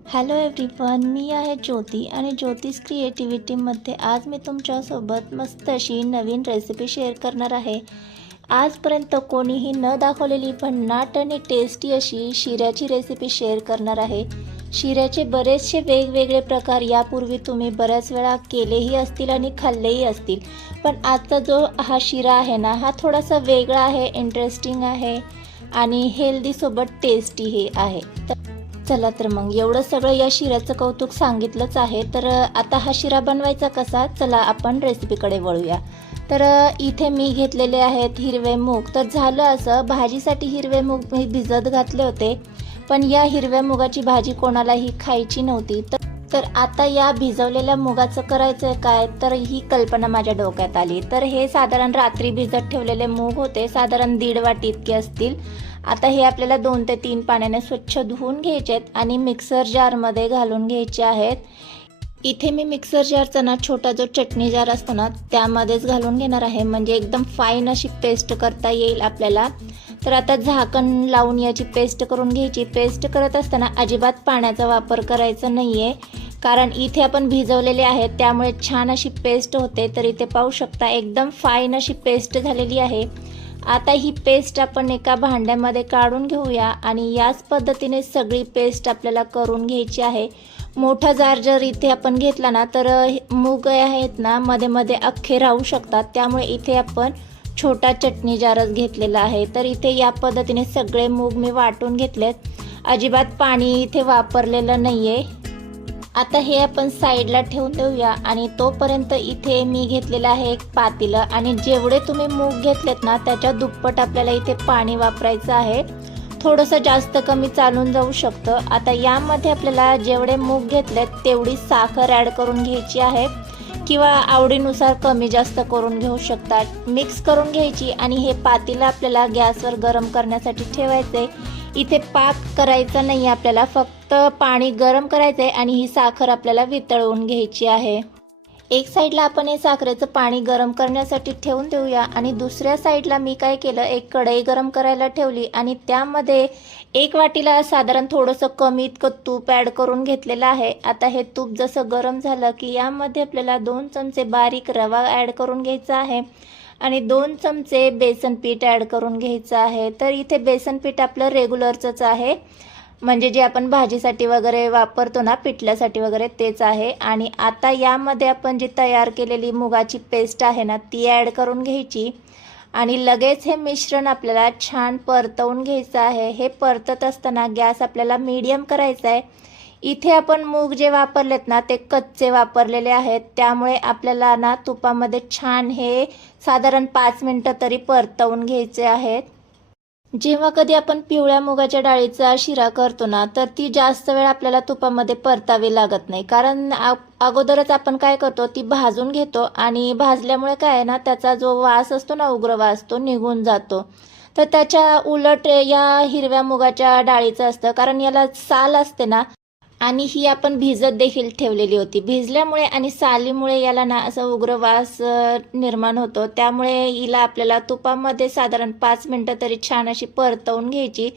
Hello everyone, मी आहे ज्योती आणि ज्योतिष क्रिएटिव्हिटीमध्ये आज मी तुमच्यासोबत मस्त अशी नवीन रेसिपी शेअर करणार आहे। आजपर्यंत कोणीही न दाखवलेली भन्नाट आणि टेस्टी अशी शिऱ्याची रेसिपी शेअर करणार आहे। शिऱ्याचे बरेचसे वेगवेगळे प्रकार यापूर्वी तुम्ही बऱ्याच वेळा केलेही असतील आणि खाल्लेही असतील, पण आजचा जो हा शिरा आहे ना, हा थोडासा वेगळा आहे, इंटरेस्टिंग आहे आणि हेल्दीसोबत टेस्टीही आहे। चला तर मग एवढं सगळं या शिऱ्याचं कौतुक सांगितलंच आहे, तर आता हा शिरा बनवायचा कसा, चला आपण रेसिपीकडे वळूया। तर इथे मी घेतलेले आहेत हिरवे मूग। तर झालं असं, भाजीसाठी हिरवे मूग मी भिजत घातले होते, पण या हिरव्या मुगाची भाजी कोणालाही खायची नव्हती। तर आता या भिजवलेल्या मुगाचं करायचं काय, तर ही कल्पना माझ्या डोक्यात आली। तर हे साधारण रात्री भिजत ठेवलेले मूग होते, साधारण 1.5 वाटी इतके असतील। आता हे आपल्याला 2 ते 3 पाण्याने स्वच्छ धुवून घ्यायचे आहेत आणि मिक्सर जारमध्ये घालून घ्यायचे आहेत। इथे मी मिक्सर जारचा ना छोटा जो चटणी जार असतो ना, त्यामध्येच घालून घेणार आहे, म्हणजे एकदम फाईन अशी पेस्ट करता येईल आपल्याला। तर आता झाकण लावून याची पेस्ट करून घ्यायची। पेस्ट करत असताना अजिबात पाण्याचा वापर करायचा नाही आहे, कारण इथे आपण भिजवलेले आहेत, त्यामुळे छान अशी पेस्ट होते। तर इथे पाहू शकता एकदम फाईन अशी पेस्ट झालेली आहे। आता ही पेस्ट आपण एका भांड्यामध्ये काढून घेऊया आणि याच पद्धतीने सगळी पेस्ट आपल्याला करून घ्यायची आहे। मोठा जार जर इथे आपण घेतला ना, तर मूग आहेत ना मध्ये मध्ये अख्खे राहू शकतात, त्यामुळे इथे आपण छोटा चटणी जारच घेतलेला आहे। तर इथे या पद्धतीने सगळे मूग मी वाटून घेतलेत, अजिबात पाणी इथे वापरलेलं नाही आहे। आता हे आपण साईडला ठेवून देऊया आणि तोपर्यंत इथे मी घेतलेलं आहे एक पातेलं आणि जेवढे तुम्ही मूग घेतलेत ना त्याच्या दुप्पट आपल्याला इथे पाणी वापरायचं आहे। थोडंसं जास्त कमी चालून जाऊ शकतं। आता यामध्ये आपल्याला जेवढे मूग घेतलेत तेवढी साखर ॲड करून घ्यायची आहे, किंवा आवडीनुसार कमी जास्त करून घेऊ शकतात। मिक्स करून घ्यायची आणि हे पातेलं आपल्याला गॅसवर गरम करण्यासाठी ठेवायचे। इथे पाक करायचा नाही आपल्याला, फक्त पाणी गरम करायचं आहे आणि ही साखर आपल्याला वितळवून घ्यायची आहे। एक साईडला आपण हे साखरेचं पाणी गरम करण्यासाठी ठेवून देऊया आणि दुसऱ्या साईडला मी काय केलं, एक कढई गरम करायला ठेवली आणि त्यामध्ये 1 वाटीला साधारण थोडंसं कमी इतकं तूप ॲड करून घेतलेलं आहे। आता हे तूप जसं गरम झालं की यामध्ये आपल्याला 2 चमचे बारीक रवा ॲड करून घ्यायचा आहे आणि 2 चमचे बेसन पीठ ॲड करून घ्यायचं आहे। तर इथे बेसन पीठ आपलं रेग्युलरचंच आहे, म्हणजे जे आपण भाजीसाठी वगैरे वापरतो ना, पिठल्यासाठी वगैरे, तेच आहे। आणि आता यामध्ये आपण जी तयार केलेली मुगाची पेस्ट आहे ना, ती ॲड करून घ्यायची आणि लगेच हे मिश्रण आपल्याला छान परतवून घ्यायचं आहे। हे परतत असताना गॅस आपल्याला मीडियम करायचा आहे। इथे आपण मूग जे वापरलेत ना ते कच्चे वापरलेले आहेत, त्यामुळे आपल्याला ना तुपामध्ये छान हे साधारण 5 मिनिटं तरी परतवून घ्यायचे आहेत। जेव्हा कधी आपण पिवळ्या मुगाच्या डाळीचा शिरा करतो ना, तर ती जास्त वेळ आपल्याला तुपामध्ये परतावी लागत नाही, कारण अगोदरच आपण काय करतो, ती भाजून घेतो आणि भाजल्यामुळे काय आहे ना, त्याचा जो वास असतो ना, उग्र वास, तो निघून जातो। तर त्याच्या उलट या हिरव्या मुगाच्या डाळीचं असतं, कारण याला साल असते ना, आणि ही आपण भिजत देखील ठेवलेली होती। भिजल्यामुळे आणि सालीमुळे याला ना असा उग्र वास निर्माण होतो, त्यामुळे हिला आपल्याला तुपामध्ये साधारण 5 मिनिटं तरी छान अशी परतवून घ्यायची।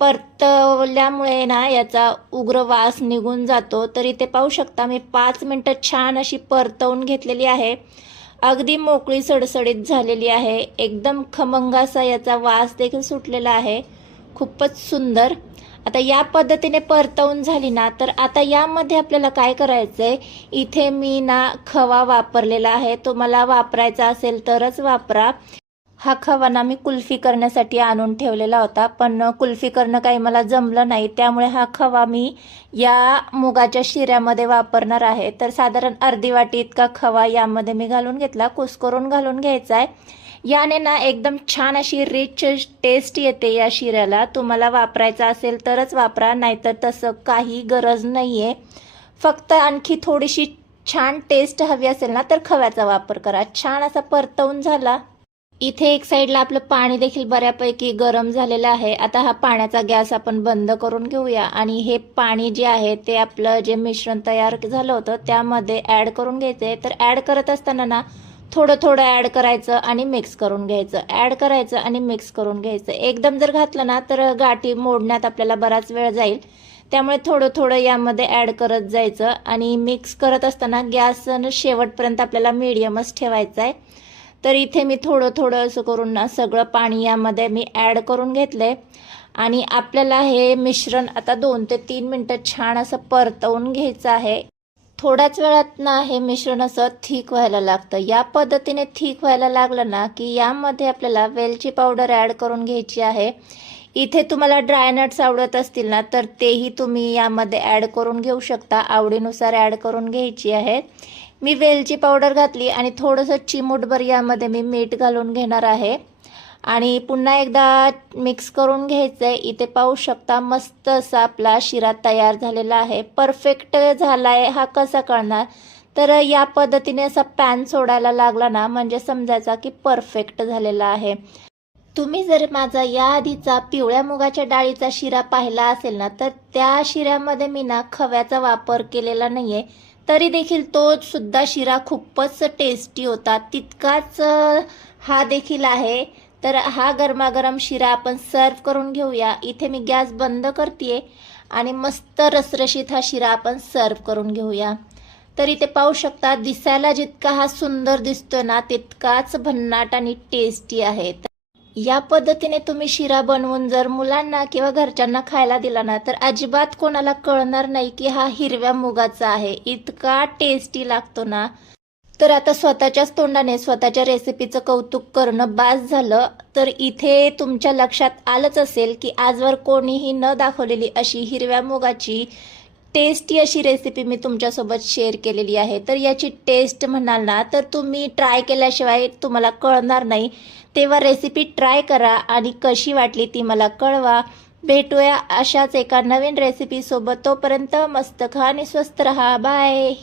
परतवल्यामुळे ना याचा उग्र वास निघून जातो। तर इथे पाहू शकता मी 5 मिनिटं छान अशी परतवून घेतलेली आहे, अगदी मोकळी सडसडीत झालेली आहे, एकदम खमंग असा याचा वास देखील सुटलेला आहे, खूपच सुंदर। आता या पद्धतीने परतवून झाली ना, तर आता यामध्ये आपल्याला काय करायचं आहे, इथे मी ना खवा वापरलेला आहे, तुम्हाला वापरायचा असेल तरच वापरा। हा खवा ना मी कुल्फी करण्यासाठी आणून ठेवलेला होता, पण कुल्फी करणं काही मला जमलं नाही, त्यामुळे हा खवा मी या मुगाच्या शिऱ्यामध्ये वापरणार आहे। तर साधारण अर्धी वाटी इतका खवा यामध्ये मी घालून घेतला, कुस्करून घालून घ्यायचा आहे। याने ना एकदम छान अशी रिच टेस्ट येते या शिऱ्याला। तुम्हाला वापरायचा असेल तरच वापरा, नाहीतर तसं काही गरज नाही आहे। फक्त आणखी थोडीशी छान टेस्ट हवी असेल ना, तर खव्याचा वापर करा। छान असा परतवून झाला। इथे एक साईडला आपलं पाणी देखील बऱ्यापैकी गरम झालेलं आहे। आता हा पाण्याचा गॅस आपण बंद करून घेऊया आणि हे पाणी जे आहे ते आपलं जे मिश्रण तयार झालं होतं त्यामध्ये ॲड करून घ्यायचं आहे। तर ॲड करत असताना ना थोडं थोडं ॲड करायचं आणि मिक्स करून घ्यायचं, ॲड करायचं आणि मिक्स करून घ्यायचं। एकदम जर घातलं ना तर गाठी मोडण्यात आपल्याला बराच वेळ जाईल, त्यामुळे थोडं थोडं यामध्ये ॲड करत जायचं आणि मिक्स करत असताना गॅस शेवटपर्यंत आपल्याला मीडियमच ठेवायचा आहे. तर इथे मी थोडं थोडं असं करून ना सगळं पाणी यामध्ये मी ॲड करून घेतलं आहे आणि आपल्याला हे मिश्रण आता 2 ते 3 मिनटं छान असं परतवून घ्यायचं आहे. थोड्याच वेळात ना हे मिश्रण असं थिक व्हायला लागतं. या पद्धतीने थिक व्हायला लागलं ना की यामध्ये आपल्याला वेलची पावडर ॲड करून घ्यायची आहे. इथे तुम्हाला ड्राय नट्स आवडत असतील ना तर तेही तुम्ही यामध्ये ॲड करून घेऊ शकता, आवडीनुसार ॲड करून घ्यायची आहे. मी वेलची पावडर घातली आणि थोडंसं चिमूटभर यामध्ये मी मीठ घालून घेणार आहे आणि पुन्हा एकदा मिक्स करून घ्यायचं आहे. इथे पाहू शकता मस्त असा आपला शिरा तयार झालेला आहे. परफेक्ट झाला आहे हा कसा कळणार, तर या पद्धतीने असा पॅन सोडायला लागला ना म्हणजे समजायचा की परफेक्ट झालेला आहे. तुम्ही जर माझा याआधीचा पिवळ्या मुगाच्या डाळीचा शिरा पाहिला असेल ना तर त्या शिऱ्यामध्ये मी ना खव्याचा वापर केलेला नाही आहे, तरी देखील तो सुद्धा शिरा खूपच टेस्टी होता. तितकाच हा देखील आहे. तर हा गरमागरम शिरा आपण सर्व करून घेऊया. इथे मी गॅस बंद करते आणि मस्त रसरशीत हा शिरा आपण सर्व करून घेऊया. तर इथे पाहू शकता दिसायला जितका हा सुंदर दिसतोय ना तितकाच भन्नाट आणि टेस्टी आहे. या पद्धतीने तुम्ही शिरा बनवून जर मुलांना किंवा घरच्यांना खायला दिला ना तर अजिबात कोणाला कळणार नाही की हा हिरव्या मुगाचा आहे. इतका टेस्टी लागतो ना. तर आता स्वतःच्याच तोंडाने स्वतःच्या रेसिपीचं कौतुक करणं बास झालं. तर इथे तुमच्या लक्षात आलंच असेल की आजवर कोणीही न दाखवलेली अशी हिरव्या मुगाची टेस्टी अशी रेसिपी मी तुमच्यासोबत शेअर केलेली आहे. तर याची टेस्ट म्हणाल ना तर तुम्ही ट्राय केल्याशिवाय तुम्हाला कळणार नाही. तेव्हा रेसिपी ट्राय करा आणि कशी वाटली ती मला कळवा. भेटूया अशाच एका नवीन रेसिपीसोबत. तोपर्यंत मस्त खा आणि स्वस्त रहा. बाय.